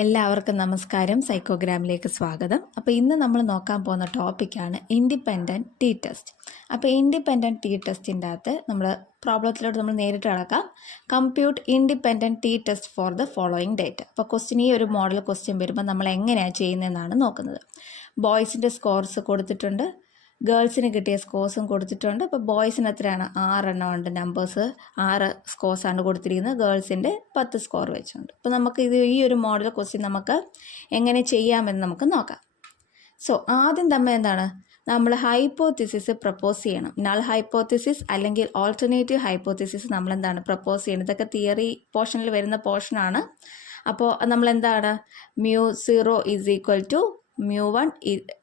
എല്ലാവർക്കും നമസ്കാരം. സൈക്കോഗ്രാമിലേക്ക് സ്വാഗതം. അപ്പോൾ ഇന്ന് നമ്മൾ നോക്കാൻ പോകുന്ന ടോപ്പിക്കാണ് ഇൻഡിപെൻഡൻറ്റ് ടി ടെസ്റ്റ്. അപ്പോൾ ഇൻഡിപെൻഡൻറ്റ് ടി ടെസ്റ്റിൻ്റെ അകത്ത് നമ്മൾ പ്രോബ്ലത്തിലോട്ട് നമ്മൾ നേരിട്ട് കിടക്കാം. Compute independent t test for the following data. അപ്പോൾ ഈ ഒരു മോഡൽ ക്വസ്റ്റ്യൻ വരുമ്പോൾ നമ്മൾ എങ്ങനെയാണ് ചെയ്യുന്നതെന്നാണ് നോക്കുന്നത്. ബോയ്സിൻ്റെ സ്കോർസ് കൊടുത്തിട്ടുണ്ട്, ഗേൾസിന് കിട്ടിയ സ്കോഴ്സും കൊടുത്തിട്ടുണ്ട്. അപ്പോൾ ബോയ്സിന് എത്രയാണ് 6 എണ്ണം ഉണ്ട്, നമ്പേഴ്സ് 6 സ്കോഴ്സാണ് കൊടുത്തിരിക്കുന്നത്. ഗേൾസിൻ്റെ 10 സ്കോർ വെച്ചുണ്ട്. അപ്പോൾ നമുക്ക് ഈ ഒരു മോഡൽ ക്വസ്റ്റ്യൻ നമുക്ക് എങ്ങനെ ചെയ്യാമെന്ന് നമുക്ക് നോക്കാം. ആദ്യം നമ്മൾ എന്താണ്, നമ്മൾ ഹൈപ്പോത്തിസിസ് പ്രപ്പോസ് ചെയ്യണം. നൾ ഹൈപ്പോത്തിസിസ് അല്ലെങ്കിൽ ഓൾട്ടർനേറ്റീവ് ഹൈപ്പോത്തിസിസ് നമ്മളെന്താണ് പ്രപ്പോസ് ചെയ്യണം. ഇതൊക്കെ തിയറി പോർഷനിൽ വരുന്ന പോർഷനാണ്. അപ്പോൾ നമ്മളെന്താണ് μ0 is equal to μ1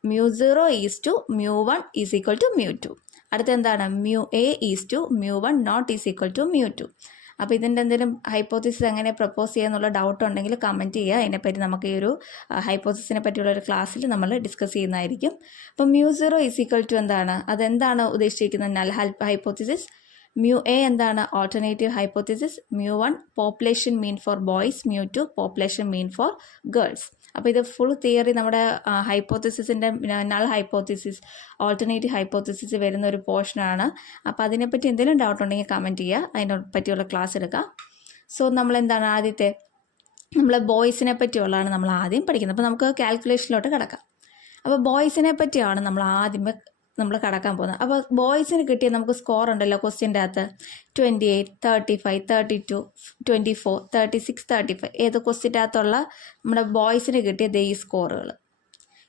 μ0 is to μ1 is equal to μ2. അടുത്ത എന്താണ് μa is to μ1 not is equal to μ2. അപ്പോൾ ഇതിൻ്റെ എന്തെങ്കിലും ഹൈപ്പോത്തിസിസ് എങ്ങനെ പ്രപ്പോസ് ചെയ്യാന്നുള്ള ഡൗട്ട് ഉണ്ടെങ്കിൽ കമൻറ്റ് ചെയ്യുക. അതിനെപ്പറ്റി നമുക്ക് ഈ ഒരു ഹൈപ്പോത്തിസിനെ പറ്റിയുള്ള ഒരു ക്ലാസ്സിൽ നമ്മൾ ഡിസ്കസ് ചെയ്യുന്നതായിരിക്കും. അപ്പോൾ μ0 ഈസ് ഈക്വൽ ടു എന്താണ്, അതെന്താണ് ഉദ്ദേശിച്ചിരിക്കുന്നത് നൾ ഹൈപ്പോത്തിസിസ്. μa എന്താണ് alternative hypothesis. μ1 population mean for boys, μ2 population mean for girls. അപ്പോൾ ഇത് ഫുൾ തിയറി നമ്മുടെ ഹൈപ്പോത്തിസിസിൻ്റെ നൾ ഹൈപ്പോത്തിസിസ്, ഓൾട്ടർനേറ്റീവ് ഹൈപ്പോത്തിസിസ് വരുന്ന ഒരു പോർഷനാണ്. അപ്പോൾ അതിനെപ്പറ്റി എന്തെങ്കിലും ഡൗട്ട് ഉണ്ടെങ്കിൽ കമൻറ്റ് ചെയ്യുക, അതിനെ പറ്റിയുള്ള ക്ലാസ് എടുക്കാം. നമ്മളെന്താണ് ആദ്യത്തെ നമ്മൾ ബോയ്സിനെ പറ്റിയുള്ളതാണ് നമ്മൾ ആദ്യം പഠിക്കുന്നത്. അപ്പോൾ നമുക്ക് കാൽക്കുലേഷനിലോട്ട് കിടക്കാം. അപ്പോൾ ബോയ്സിനെ പറ്റിയാണ് നമ്മൾ കടക്കാൻ പോകുന്നത്. അപ്പോൾ ബോയ്സിന് കിട്ടിയ നമുക്ക് സ്കോർ ഉണ്ടല്ലോ ക്വസ്റ്റ്യൻ്റെ അകത്ത് 28, 35, 32, 24, 36, 35. ഏത് ക്വസ്റ്റ്യൻ്റെ അകത്തുള്ള നമ്മുടെ ബോയ്സിന് കിട്ടിയ ഈ സ്കോറുകൾ.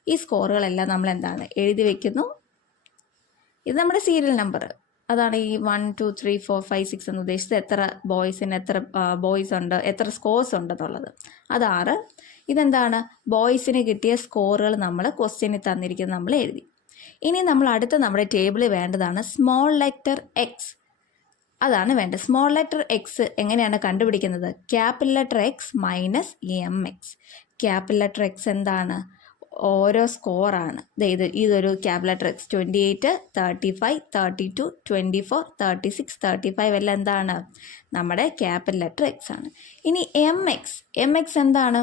ഈ സ്കോറുകളെല്ലാം നമ്മൾ എന്താണ് എഴുതി വയ്ക്കുന്നു. ഇത് നമ്മുടെ സീരിയൽ നമ്പർ. അതാണ് ഈ 1, 2, 3, 4, 5, 6 എന്ന് ഉദ്ദേശിച്ചത്. എത്ര ബോയ്സിന് എത്ര ബോയ്സ് ഉണ്ട്, എത്ര സ്കോർസ് ഉണ്ടെന്നുള്ളത്. അത് 6. ഇതെന്താണ് ബോയ്സിന് കിട്ടിയ സ്കോറുകൾ നമ്മൾ ക്വസ്റ്റ്യനിൽ തന്നിരിക്കുന്നത് നമ്മൾ എഴുതി. ഇനി നമ്മൾ അടുത്ത നമ്മുടെ ടേബിളിൽ വേണ്ടതാണ് സ്മോൾ ലെറ്റർ എക്സ്. അതാണ് വേണ്ടത്. സ്മോൾ ലെറ്റർ എക്സ് എങ്ങനെയാണ് കണ്ടുപിടിക്കുന്നത്? Capital letter X minus mx. Capital letter X എന്താണ്, ഓരോ സ്കോറാണ്. ഇതൊരു ക്യാപിറ്റൽ ലെറ്റർ എക്സ് 28, 35, 32, 24, 36, 35 എല്ലാം എന്താണ് നമ്മുടെ ക്യാപിറ്റൽ ലെറ്റർ എക്സ് ആണ്. ഇനി mx എന്താണ്?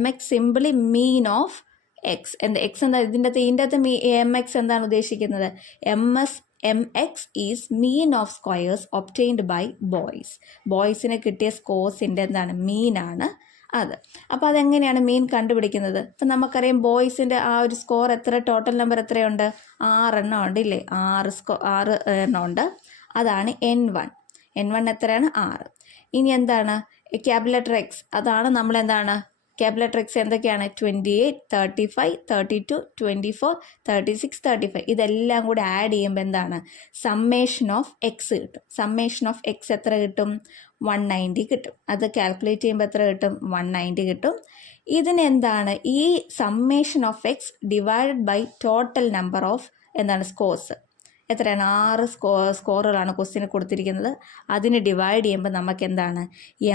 mx simply mean of X. X എന്താ ഇതിൻ്റെ അകത്ത് mx എന്താണ് ഉദ്ദേശിക്കുന്നത്? mx is mean of squares obtained by boys. ബോയ്സിന് കിട്ടിയ സ്കോഴ്സിൻ്റെ എന്താണ് മീനാണ് അത്. അപ്പോൾ അതെങ്ങനെയാണ് മീൻ കണ്ടുപിടിക്കുന്നത്? ഇപ്പം നമുക്കറിയാം ബോയ്സിൻ്റെ ആ ഒരു സ്കോർ എത്ര, ടോട്ടൽ നമ്പർ എത്രയുണ്ട്? 6 എണ്ണം ഉണ്ട് ഇല്ലേ? 6 എണ്ണം ഉണ്ട്. അതാണ് n1 എത്രയാണ്? 6. ഇനി എന്താണ് ക്യാപിറ്റൽ ലെറ്റർ എക്സ്? അതാണ് നമ്മളെന്താണ് ക്യാപിറ്റൽ ലെറ്റർ എക്സ് എന്തൊക്കെയാണ്? 28, 35, 32, 24, 36, 35. ഇതെല്ലാം കൂടി ആഡ് ചെയ്യുമ്പോൾ എന്താണ് സമ്മേഷൻ ഓഫ് എക്സ് കിട്ടും. സമ്മേഷൻ ഓഫ് എക്സ് എത്ര കിട്ടും? 190 കിട്ടും. അത് കാൽക്കുലേറ്റ് ചെയ്യുമ്പോൾ എത്ര കിട്ടും? 190 കിട്ടും. ഇതിനെന്താണ് ഈ summation of x divided by total number of എന്താണ് സ്കോർസ്. എത്രയാണ്? 6 സ്കോറുകളാണ് ക്വസ്റ്റ്യന് കൊടുത്തിരിക്കുന്നത്. അതിന് ഡിവൈഡ് ചെയ്യുമ്പോൾ നമുക്ക് എന്താണ്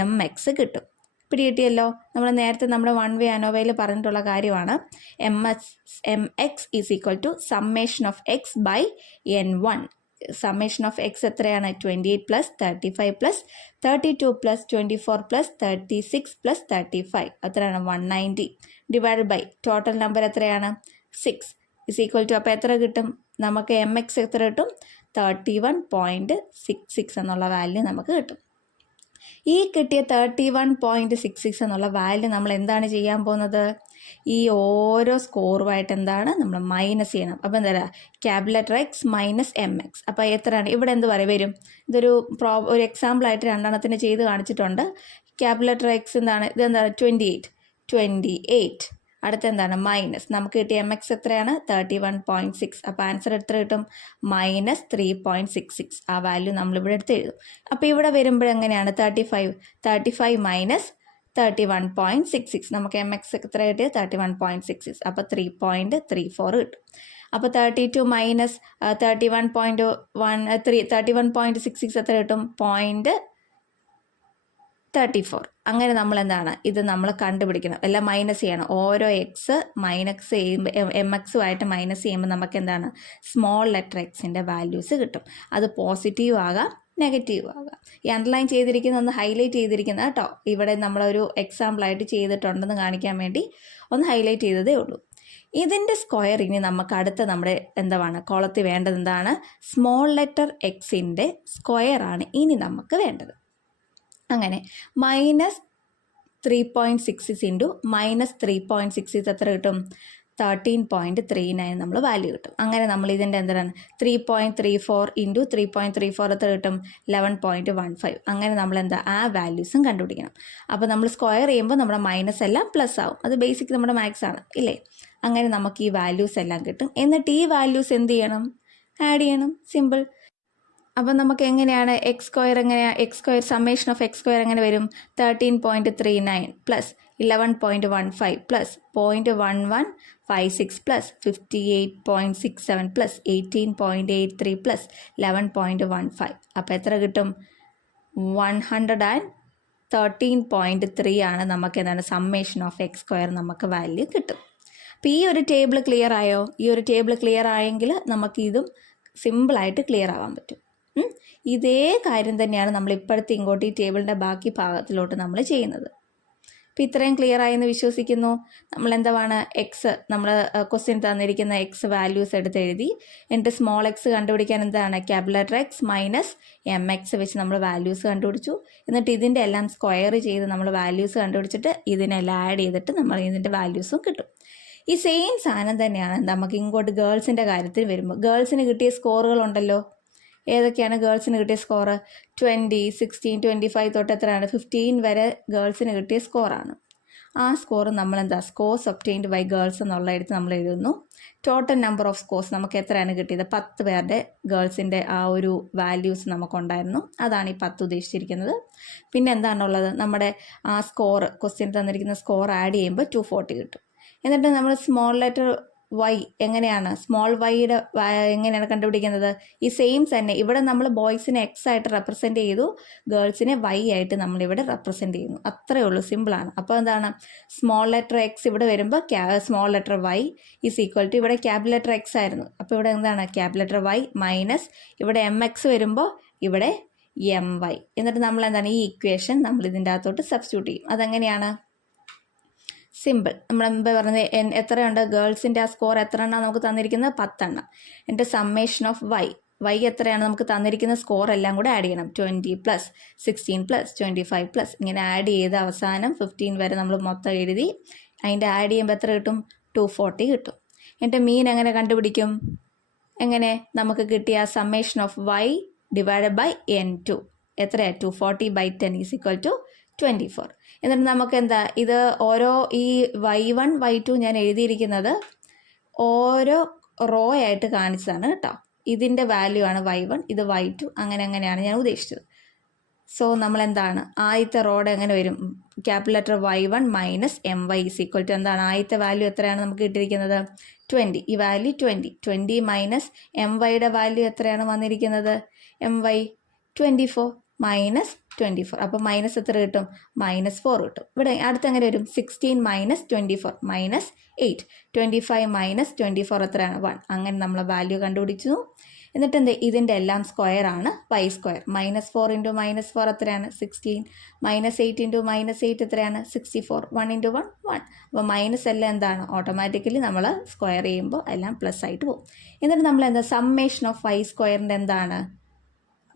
mx കിട്ടും. പിടികിട്ടിയല്ലോ. നമ്മൾ നേരത്തെ നമ്മുടെ 1 വേ അനോവയിൽ പറഞ്ഞിട്ടുള്ള കാര്യമാണ്. mx is equal to summation of x by n1. Summation of x എത്രയാണ്? 28 plus 35 plus 32 plus 24 plus 36 plus 35 എത്രയാണ്? 190 ഡിവൈഡ് ബൈ ടോട്ടൽ നമ്പർ എത്രയാണ്? 6 ഈസ് ഈക്വൽ ടു അപ്പോൾ എത്ര കിട്ടും നമുക്ക്? mx എത്ര കിട്ടും? 31.66 എന്നുള്ള വാല്യൂ നമുക്ക് കിട്ടും. ഈ കിട്ടിയ 31.66 എന്നുള്ള വാല്യൂ നമ്മൾ എന്താണ് ചെയ്യാൻ പോകുന്നത്? ഈ ഓരോ സ്കോറുമായിട്ട് എന്താണ് നമ്മൾ മൈനസ് ചെയ്യണം. അപ്പോൾ എന്താ capital letter X minus mx. അപ്പോൾ എത്രയാണ് ഇവിടെ എന്ത് വരും? ഇതൊരു ഒരു എക്സാമ്പിളായിട്ട് 2 ചെയ്ത് കാണിച്ചിട്ടുണ്ട്. ക്യാപിറ്റൽ ലെറ്റർ എക്സ് എന്താണ്? ഇതെന്താണ് 28. അടുത്ത എന്താണ് മൈനസ്. നമുക്ക് കിട്ടിയ mx എത്രയാണ്? 31.6. അപ്പോൾ ആൻസർ എത്ര കിട്ടും? -3.66. ആ വാല്യൂ നമ്മളിവിടെ എടുത്ത് എഴുതും. അപ്പോൾ ഇവിടെ വരുമ്പോഴെങ്ങനെയാണ് 35 മൈനസ് 31.66. നമുക്ക് mx എത്ര കിട്ടിയത്? 31.66. അപ്പോൾ 3.34 കിട്ടും. അപ്പോൾ 32 മൈനസ് 31.66 എത്ര കിട്ടും? 0.34. അങ്ങനെ നമ്മൾ എന്താണ് ഇത് നമ്മൾ കണ്ടുപിടിക്കണം. എല്ലാം മൈനസ് ചെയ്യണം. ഓരോ എക്സ് മൈനസ് ചെയ്യുമ്പോൾ mxുമായിട്ട് മൈനസ് ചെയ്യുമ്പോൾ നമുക്ക് എന്താണ് സ്മോൾ ലെറ്റർ എക്സിൻ്റെ വാല്യൂസ് കിട്ടും. അത് പോസിറ്റീവ് ആകാം നെഗറ്റീവ് ആകാം. ഈ അണ്ടർലൈൻ ചെയ്തിരിക്കുന്ന ഒന്ന് ഹൈലൈറ്റ് ചെയ്തിരിക്കുന്ന കേട്ടോ, ഇവിടെ നമ്മളൊരു എക്സാമ്പിളായിട്ട് ചെയ്തിട്ടുണ്ടെന്ന് കാണിക്കാൻ വേണ്ടി ഒന്ന് ഹൈലൈറ്റ് ചെയ്തതേ ഉള്ളൂ. ഇതിൻ്റെ സ്ക്വയർ ഇനി നമുക്ക് അടുത്ത നമ്മുടെ എന്താണ് കോളത്തിൽ വേണ്ടത് എന്താണ്? സ്മോൾ ലെറ്റർ എക്സിൻ്റെ സ്ക്വയറാണ് ഇനി നമുക്ക് വേണ്ടത്. അങ്ങനെ -3.66 ഇൻറ്റു -3.66 എത്ര കിട്ടും? 13.39 നമ്മൾ വാല്യൂ കിട്ടും. അങ്ങനെ നമ്മൾ ഇതിൻ്റെ എന്താണ് 3.34 ഇൻറ്റു 3.34 എത്ര കിട്ടും? 11.15. അങ്ങനെ നമ്മൾ ആ വാല്യൂസും കണ്ടുപിടിക്കണം. അപ്പോൾ നമ്മൾ സ്ക്വയർ ചെയ്യുമ്പോൾ നമ്മുടെ മൈനസ് എല്ലാം പ്ലസ് ആവും. അത് ബേസിക് നമ്മുടെ മാത്സ് ആണ് ഇല്ലേ? അങ്ങനെ നമുക്ക് ഈ വാല്യൂസ് എല്ലാം കിട്ടും. എന്നിട്ട് ഈ വാല്യൂസ് എന്ത് ചെയ്യണം? ആഡ് ചെയ്യണം. സിമ്പിൾ. അപ്പം നമുക്ക് എങ്ങനെയാണ് X square summation of x square എങ്ങനെ വരും? 13.39 plus 11.15 plus 0.1156 plus 58.67 plus 18.83 plus 11.15. അപ്പോൾ എത്ര കിട്ടും? 113.3 ആണ് നമുക്ക് എന്താണ് സമ്മേഷൻ ഓഫ് എക്സ് സ്ക്വയർ നമുക്ക് വാല്യൂ കിട്ടും. അപ്പോൾ ഈ ഒരു ടേബിൾ ക്ലിയർ ആയോ? ഈ ഒരു ടേബിൾ ക്ലിയർ ആയെങ്കിൽ നമുക്ക് ഇതും സിമ്പിളായിട്ട് ക്ലിയർ ആവാൻ പറ്റും. ഇതേ കാര്യം തന്നെയാണ് നമ്മൾ ഇപ്പോഴത്തെ ഇങ്ങോട്ട് ഈ ടേബിളിൻ്റെ ബാക്കി ഭാഗത്തിലോട്ട് നമ്മൾ ചെയ്യുന്നത്. അപ്പോൾ ഇത്രയും ക്ലിയർ ആയെന്ന് വിശ്വസിക്കുന്നു. നമ്മൾ എന്താണ് നമ്മൾ ക്വസ്റ്റ്യൻ തന്നിരിക്കുന്ന എക്സ് വാല്യൂസ് എടുത്ത് എഴുതി. എന്നിട്ട് സ്മോൾ എക്സ് കണ്ടുപിടിക്കാൻ എന്താണ്? Capital X minus M X വെച്ച് നമ്മൾ വാല്യൂസ് കണ്ടുപിടിച്ചു. എന്നിട്ട് ഇതിൻ്റെ എല്ലാം സ്ക്വയർ ചെയ്ത് നമ്മൾ വാല്യൂസ് കണ്ടുപിടിച്ചിട്ട് ഇതിനെല്ലാം ആഡ് ചെയ്തിട്ട് നമ്മൾ ഇതിൻ്റെ വാല്യൂസും കിട്ടും. ഈ സെയിം സാധനം തന്നെയാണ് നമുക്ക് ഇങ്ങോട്ട് ഗേൾസിൻ്റെ കാര്യത്തിൽ വരുമ്പോൾ. ഗേൾസിന് കിട്ടിയ സ്കോറുകളുണ്ടല്ലോ. ഏതൊക്കെയാണ് ഗേൾസിന് കിട്ടിയ സ്കോറ്? 20, 16, 25 തൊട്ട് എത്രയാണ്? 15 വരെ ഗേൾസിന് കിട്ടിയ സ്കോറാണ്. ആ സ്കോർ നമ്മൾ സ്കോർസ് ഒബ്റ്റെയിൻഡ് ബൈ ഗേൾസ് എന്നുള്ള എടുത്ത് നമ്മൾ എഴുതുന്നു. ടോട്ടൽ നമ്പർ ഓഫ് സ്കോർസ് നമുക്ക് എത്രയാണ് കിട്ടിയത്? 10 പേരുടെ ഗേൾസിൻ്റെ ആ ഒരു വാല്യൂസ് നമുക്കുണ്ടായിരുന്നു. അതാണ് ഈ 10 ഉദ്ദേശിച്ചിരിക്കുന്നത്. പിന്നെ എന്താണുള്ളത്? നമ്മുടെ ആ സ്കോർ, ക്വസ്റ്റ്യൻ തന്നിരിക്കുന്ന സ്കോർ ആഡ് ചെയ്യുമ്പോൾ 240 കിട്ടും. എന്നിട്ട് നമ്മൾ സ്മോൾ ലെറ്റർ വൈ എങ്ങനെയാണ്? സ്മോൾ വൈയുടെ എങ്ങനെയാണ് കണ്ടുപിടിക്കുന്നത്? ഈ സെയിം തന്നെ ഇവിടെ നമ്മൾ ബോയ്സിനെ എക്സ് ആയിട്ട് റെപ്രസെൻറ്റ് ചെയ്തു, ഗേൾസിനെ വൈ ആയിട്ട് നമ്മളിവിടെ റെപ്രസെൻറ്റ് ചെയ്യുന്നു. അത്രയേ ഉള്ളൂ, സിമ്പിളാണ്. അപ്പോൾ എന്താണ്? സ്മോൾ ലെറ്റർ എക്സ് ഇവിടെ വരുമ്പോൾ small letter y is equal to, ഇവിടെ ക്യാപിറ്റൽ ലെറ്റർ എക്സ് ആയിരുന്നു, അപ്പോൾ ഇവിടെ എന്താണ്? ക്യാപിറ്റൽ ലെറ്റർ വൈ മൈനസ് ഇവിടെ എം എക്സ് വരുമ്പോൾ ഇവിടെ എം വൈ. എന്നിട്ട് നമ്മൾ എന്താണ്? ഈ ഇക്വേഷൻ നമ്മൾ ഇതിൻ്റെ അകത്തോട്ട് സബ്സ്റ്റിറ്റ്യൂട്ട് ചെയ്യും. അതെങ്ങനെയാണ്? സിമ്പിൾ. നമ്മൾ മുമ്പ് പറഞ്ഞത് എത്രയുണ്ട്? ഗേൾസിൻ്റെ ആ സ്കോർ എത്ര എണ്ണം നമുക്ക് തന്നിരിക്കുന്നത്? 10 എണ്ണം. എന്നിട്ട് സമ്മേഷൻ ഓഫ് വൈ എത്രയാണ് നമുക്ക് തന്നിരിക്കുന്ന സ്കോർ എല്ലാം കൂടെ ആഡ് ചെയ്യണം. 20 പ്ലസ് 16 പ്ലസ് 25 പ്ലസ് ഇങ്ങനെ ആഡ് ചെയ്ത് അവസാനം 15 വരെ നമ്മൾ മൊത്തം എഴുതി. അതിൻ്റെ ആഡ് ചെയ്യുമ്പോൾ എത്ര കിട്ടും? 240 കിട്ടും. എന്നിട്ട് മീൻ എങ്ങനെ കണ്ടുപിടിക്കും? എങ്ങനെ? നമുക്ക് കിട്ടിയ summation of y divided by N2 എത്രയാണ്? 240/10 ഈസ് ഈക്വൽ ടു 24. എന്നിട്ട് നമുക്ക് എന്താ ഇത് ഓരോ ഈ y1 y2 ഞാൻ എഴുതിയിരിക്കുന്നത് ഓരോ റോ ആയിട്ട് കാണിച്ചതാണ് കേട്ടോ. ഇതിൻ്റെ വാല്യൂ ആണ് y1, ഇത് y2, അങ്ങനെയാണ് ഞാൻ ഉദ്ദേശിച്ചത്. സോ നമ്മൾ എന്താണ്? ആദ്യത്തെ റോഡ് എങ്ങനെ വരും? Capital letter y1 minus m y is equal to എന്താണ്? ആദ്യത്തെ വാല്യൂ എത്രയാണ് നമുക്ക് കിട്ടിയിരിക്കുന്നത്? 20. ഈ വാല്യൂ 20 മൈനസ് എം വൈയുടെ വാല്യൂ എത്രയാണ് വന്നിരിക്കുന്നത്? M y 24 minus 24. അപ്പോൾ മൈനസ് എത്ര കിട്ടും? -4 കിട്ടും. ഇവിടെ അടുത്ത് എങ്ങനെ വരും? 16 മൈനസ് 24 -8. 25 മൈനസ് 24 എത്രയാണ്? 1. അങ്ങനെ നമ്മൾ വാല്യൂ കണ്ടുപിടിച്ചു. എന്നിട്ട് എന്ത്? ഇതിൻ്റെ എല്ലാം സ്ക്വയർ ആണ് വൈ സ്ക്വയർ. -4 ഇൻറ്റു -4 എത്രയാണ്? 16. -8 ഇൻറ്റു -8 എത്രയാണ്? 64. 1 ഇൻറ്റു 1 1. അപ്പോൾ മൈനസ് എല്ലാം എന്താണ്? ഓട്ടോമാറ്റിക്കലി നമ്മൾ സ്ക്വയർ ചെയ്യുമ്പോൾ എല്ലാം പ്ലസ് ആയിട്ട് പോകും. എന്നിട്ട് നമ്മൾ എന്താ? സമ്മേഷൻ ഓഫ് വൈ സ്ക്വയറിൻ്റെ എന്താണ്?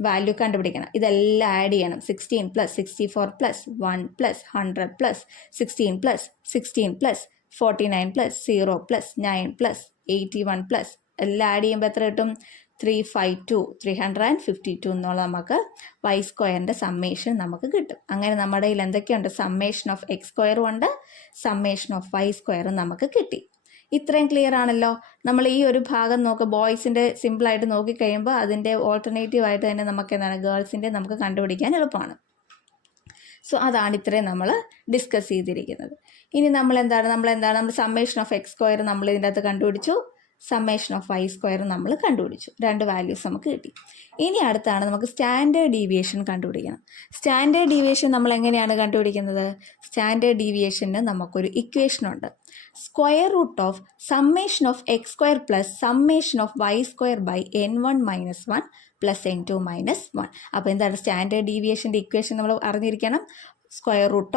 വാല്യൂ കണ്ടുപിടിക്കണം. ഇതെല്ലാം ആഡ് ചെയ്യണം. 16 plus 64 plus 1 plus 100 plus 16 plus 16 plus 49 plus 0 plus 9 plus 81 plus എല്ലാം ആഡ് ചെയ്യുമ്പോൾ എത്ര കിട്ടും? 352 എന്നുള്ള നമുക്ക് വൈ സ്ക്വയറിൻ്റെ സമ്മേഷൻ നമുക്ക് കിട്ടും. അങ്ങനെ നമ്മുടെ കയ്യിൽ എന്തൊക്കെയുണ്ട്? സമ്മേഷൻ ഓഫ് എക്സ് സ്ക്വയറും ഉണ്ട്, സമ്മേഷൻ ഓഫ് വൈ സ്ക്വയറും നമുക്ക് കിട്ടി. ഇത്രയും ക്ലിയർ ആണല്ലോ. നമ്മൾ ഈ ഒരു ഭാഗം ബോയ്സിൻ്റെ സിമ്പിളായിട്ട് നോക്കിക്കഴിയുമ്പോൾ അതിൻ്റെ ഓൾട്ടർനേറ്റീവായിട്ട് തന്നെ നമുക്ക് എന്താണ്? ഗേൾസിൻ്റെ നമുക്ക് കണ്ടുപിടിക്കാൻ എളുപ്പമാണ്. സോ അതാണ് ഇത്രയും നമ്മൾ ഡിസ്കസ് ചെയ്തിരിക്കുന്നത്. ഇനി നമ്മൾ സമ്മേഷൻ ഓഫ് എക്സ് സ്ക്വയർ നമ്മൾ ഇതിൻ്റെ അകത്ത് കണ്ടുപിടിച്ചു, സമ്മേഷൻ ഓഫ് വൈ സ്ക്വയർ നമ്മൾ കണ്ടുപിടിച്ചു. 2 വാല്യൂസ് നമുക്ക് കിട്ടി. ഇനി അടുത്താണ് നമുക്ക് സ്റ്റാൻഡേർഡ് ഡീവിയേഷൻ കണ്ടുപിടിക്കണം. സ്റ്റാൻഡേർഡ് ഡീവിയേഷൻ നമ്മൾ എങ്ങനെയാണ് കണ്ടുപിടിക്കുന്നത്? സ്റ്റാൻഡേർഡ് ഡീവിയേഷന് നമുക്കൊരു ഇക്വേഷൻ ഉണ്ട്. Square root of summation of x square plus summation of y square by N1 - 1 plus N2 minus 1. അപ്പോൾ എന്താണ് സ്റ്റാൻഡേർഡ് ഡീവിയേഷൻ്റെ ഇക്വേഷൻ നമ്മൾ അറിഞ്ഞിരിക്കണം. സ്ക്വയർ റൂട്ട്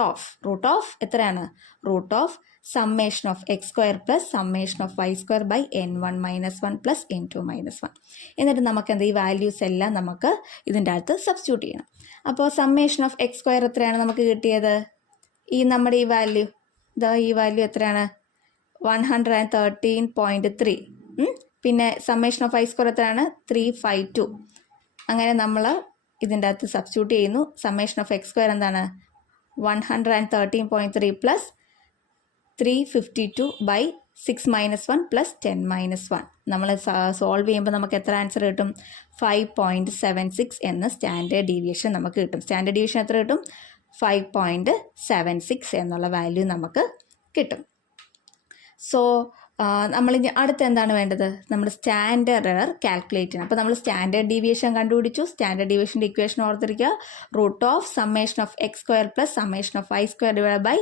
ഓഫ് എത്രയാണ്? Root of summation of x square plus summation of y square by N1 minus 1 plus N2 minus 1. എന്നിട്ട് നമുക്ക് എന്താ ഈ വാല്യൂസ് എല്ലാം നമുക്ക് ഇതിൻ്റെ അകത്ത് സബ്സ്റ്റിറ്റ്യൂട്ട് ചെയ്യണം. അപ്പോൾ സമ്മേഷൻ ഓഫ് എക്സ് സ്ക്വയർ എത്രയാണ് നമുക്ക് കിട്ടിയത്? ഈ നമ്മുടെ ഈ വാല്യൂ ഈ വാല്യൂ എത്രയാണ്? 113.3. പിന്നെ സമ്മേഷൻ ഓഫ് വൈ സ്ക്വയർ എത്രയാണ്? 352. അങ്ങനെ നമ്മൾ ഇതിൻ്റെ അകത്ത് സബ്സ്റ്റിറ്റ്യൂട്ട് ചെയ്യുന്നു. സമ്മേഷൻ ഓഫ് എക്സ് സ്ക്വയർ എന്താണ്? 113.3 plus 352 by 6 minus 1 plus 10 minus 1. നമ്മൾ സോൾവ് ചെയ്യുമ്പോൾ നമുക്ക് എത്ര ആൻസർ കിട്ടും? 5.76 എന്ന സ്റ്റാൻഡേർഡ് ഡീവിയേഷൻ നമുക്ക് കിട്ടും. സ്റ്റാൻഡേർഡ് ഡീവിയേഷൻ എത്ര കിട്ടും? 5.76 എന്നുള്ള വാല്യൂ നമുക്ക് കിട്ടും. സോ നമ്മളിനി അടുത്ത് എന്താണ് വേണ്ടത്? നമ്മുടെ സ്റ്റാൻഡേർഡ് എറർ കാൽക്കുലേറ്റ് ചെയ്യണം. അപ്പോൾ നമ്മൾ സ്റ്റാൻഡേർഡ് ഡീവിയേഷൻ കണ്ടുപിടിച്ചു. സ്റ്റാൻഡേർഡ് ഡീവിയേഷൻ്റെ ഇക്വേഷൻ ഓർത്തിരിക്കുക. Root of summation of x square plus summation of y square divide by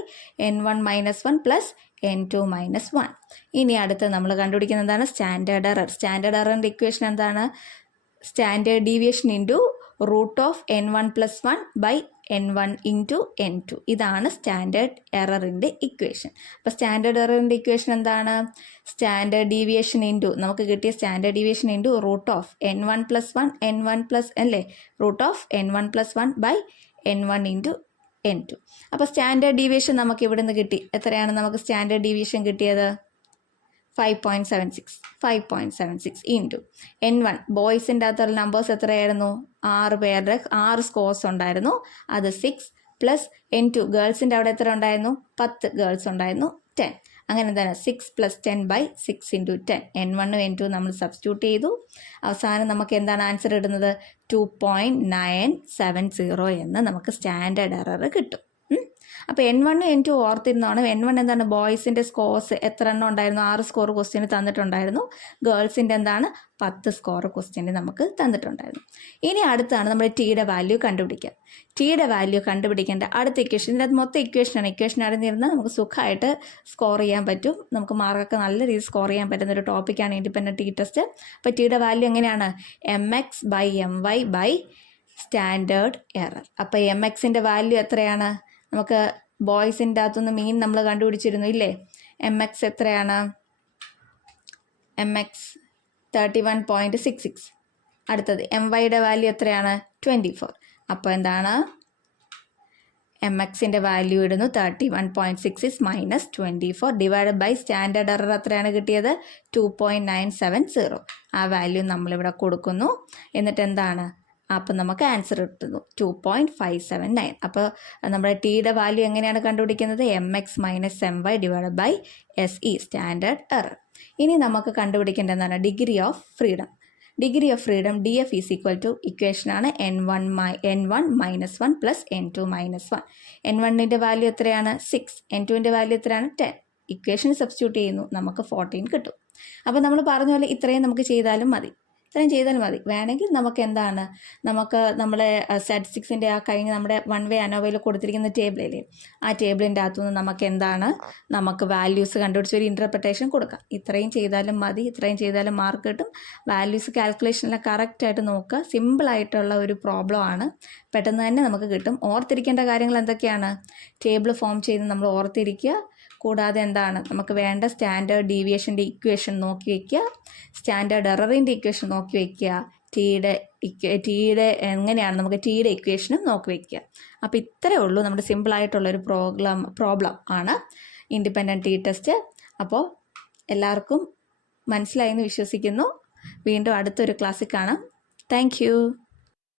N1 minus 1 plus N2 minus 1. ഇനി അടുത്ത് നമ്മൾ കണ്ടുപിടിക്കുന്നത് എന്താണ്? Standard error. സ്റ്റാൻഡേർഡ് എററിൻ്റെ ഇക്വേഷൻ എന്താണ്? Standard deviation into root of N1 plus 1 by N1 into N2. ഇതാണ് standard എററിൻ്റെ equation. അപ്പോൾ സ്റ്റാൻഡേർഡ് എററിൻ്റെ ഇക്വേഷൻ എന്താണ്? സ്റ്റാൻഡേർഡ് ഡീവിയേഷൻ ഇൻറ്റു നമുക്ക് കിട്ടിയ standard deviation into root of N1 plus 1 N1 plus അല്ലേ root of N1 plus 1 by N1 into N2. അപ്പോൾ standard deviation നമുക്ക് ഇവിടെ നിന്ന് കിട്ടി. എത്രയാണ് നമുക്ക് സ്റ്റാൻഡേർഡ് ഡീവിയേഷൻ കിട്ടിയത്? 5.76 ഇൻറ്റു N1. ബോയ്സിൻ്റെ അകത്തുള്ള നമ്പേഴ്സ് എത്രയായിരുന്നു? 6 പേരുടെ 6 സ്കോർസ് ഉണ്ടായിരുന്നു. അത് 6 പ്ലസ് N2 ഗേൾസിൻ്റെ അവിടെ എത്ര ഉണ്ടായിരുന്നു? 10 ഗേൾസ് ഉണ്ടായിരുന്നു. 10. അങ്ങനെ എന്താണ്? 6 plus 10 by 6 into 10. N1 N2 നമ്മൾ സബ്സ്റ്റിറ്റ്യൂട്ട് ചെയ്തു. അവസാനം നമുക്ക് എന്താണ് ആൻസർ കിട്ടുന്നത്? 2.970 എന്ന് നമുക്ക് സ്റ്റാൻഡേർഡ് എറർ കിട്ടും. അപ്പോൾ N1 N2 ഓർത്തിരുന്നതാണ്. N1 എന്താണ്? ബോയ്സിൻ്റെ സ്കോർസ് എത്ര എണ്ണം ഉണ്ടായിരുന്നു? 6 സ്കോർ ക്വസ്റ്റ്യന് തന്നിട്ടുണ്ടായിരുന്നു. ഗേൾസിൻ്റെ എന്താണ്? 10 സ്കോർ ക്വസ്റ്റ്യന് നമുക്ക് തന്നിട്ടുണ്ടായിരുന്നു. ഇനി അടുത്താണ് നമ്മുടെ ടീയുടെ വാല്യൂ കണ്ടുപിടിക്കുക. ടീയുടെ വാല്യൂ കണ്ടുപിടിക്കേണ്ട അടുത്ത ഇക്വേഷൻ. ഇതിൻ്റെ അത് മൊത്തം ഇക്വേഷനാണ്. ഇക്വേഷൻ അറിഞ്ഞിരുന്നാൽ നമുക്ക് സുഖമായിട്ട് സ്കോർ ചെയ്യാൻ പറ്റും. നമുക്ക് മാർക്കൊക്കെ നല്ല രീതിയിൽ സ്കോർ ചെയ്യാൻ പറ്റുന്ന ഒരു ടോപ്പിക്കാണ് ഇൻഡിപെൻഡൻറ്റ് ടി ടെസ്റ്റ്. അപ്പോൾ ടീയുടെ വാല്യൂ എങ്ങനെയാണ്? MX by MY by standard error. അപ്പോൾ MXൻ്റെ വാല്യൂ എത്രയാണ്? നമുക്ക് ബോയ്സിൻ്റെ അകത്തുനിന്ന് മീൻ നമ്മൾ കണ്ടുപിടിച്ചിരുന്നു ഇല്ലേ? MX എത്രയാണ്? MX 31.66. അടുത്തത് MYയുടെ വാല്യൂ എത്രയാണ്? 24. അപ്പോൾ എന്താണ്? MXൻ്റെ വാല്യൂ ഇടുന്നു 31.66 minus 24 divided by standard error എത്രയാണ് കിട്ടിയത്? 2.970. ആ വാല്യൂ നമ്മളിവിടെ കൊടുക്കുന്നു. എന്നിട്ട് എന്താണ്? അപ്പോൾ നമുക്ക് ആൻസർ കിട്ടുന്നു 2.579. അപ്പോൾ നമ്മുടെ ടീയുടെ വാല്യൂ എങ്ങനെയാണ് കണ്ടുപിടിക്കുന്നത്? MX minus MY divided by SE standard error. ഇനി നമുക്ക് കണ്ടുപിടിക്കേണ്ടത് എന്താണ്? Degree of freedom. Degree of freedom DF is equal to ഇക്വേഷനാണ് N1 minus 1 plus N2 minus 1. N1ൻ്റെ വാല്യൂ എത്രയാണ്? 6. N2ൻ്റെ വാല്യൂ എത്രയാണ്? 10. ഇക്വേഷൻ സബ്സ്റ്റിറ്റ്യൂട്ട് ചെയ്യുന്നു. നമുക്ക് 14 കിട്ടും. അപ്പോൾ നമ്മൾ പറഞ്ഞ പോലെ ഇത്രയും നമുക്ക് ചെയ്താലും മതി. വേണമെങ്കിൽ നമുക്ക് എന്താണ്? നമുക്ക് നമ്മുടെ സ്റ്റാറ്റിസ്റ്റിക്സിൻ്റെ ആ കഴിഞ്ഞ് നമ്മുടെ 1 വേ അനോവയിൽ കൊടുത്തിരിക്കുന്ന ടേബിളില്ലേ? ആ ടേബിളിൻ്റെ അകത്തുനിന്ന് നമുക്ക് എന്താണ്? നമുക്ക് വാല്യൂസ് കണ്ടുപിടിച്ച് ഒരു ഇൻ്റർപ്രിട്ടേഷൻ കൊടുക്കാം. ഇത്രയും ചെയ്താലും മതി. ഇത്രയും ചെയ്താലും മാർക്ക് കിട്ടും. വാല്യൂസ് കാൽക്കുലേഷനെല്ലാം കറക്റ്റായിട്ട് നോക്കുക. സിമ്പിളായിട്ടുള്ള ഒരു പ്രോബ്ലം ആണ്. പെട്ടെന്ന് തന്നെ നമുക്ക് കിട്ടും. ഓർത്തിരിക്കേണ്ട കാര്യങ്ങൾ എന്തൊക്കെയാണ്? ടേബിൾ ഫോം ചെയ്ത് നമ്മൾ ഓർത്തിരിക്കുക. കൂടാതെ എന്താണ്? നമുക്ക് വേണ്ട സ്റ്റാൻഡേർഡ് ഡീവിയേഷൻ്റെ ഇക്വേഷൻ നോക്കി വയ്ക്കുക. സ്റ്റാൻഡേർഡ് എററിൻ്റെ ഇക്വേഷൻ നോക്കി വയ്ക്കുക. ടീയുടെ എങ്ങനെയാണ് നമുക്ക് ടീയുടെ ഇക്വേഷനും നോക്കി വയ്ക്കുക. അപ്പോൾ ഇത്രയേ ഉള്ളൂ. നമ്മുടെ സിമ്പിളായിട്ടുള്ളൊരു പ്രോബ്ലം ആണ് ഇൻഡിപെൻഡൻറ്റ് ടി ടെസ്റ്റ്. അപ്പോൾ എല്ലാവർക്കും മനസ്സിലായെന്ന് വിശ്വസിക്കുന്നു. വീണ്ടും അടുത്തൊരു ക്ലാസ്സിൽ കാണാം. താങ്ക്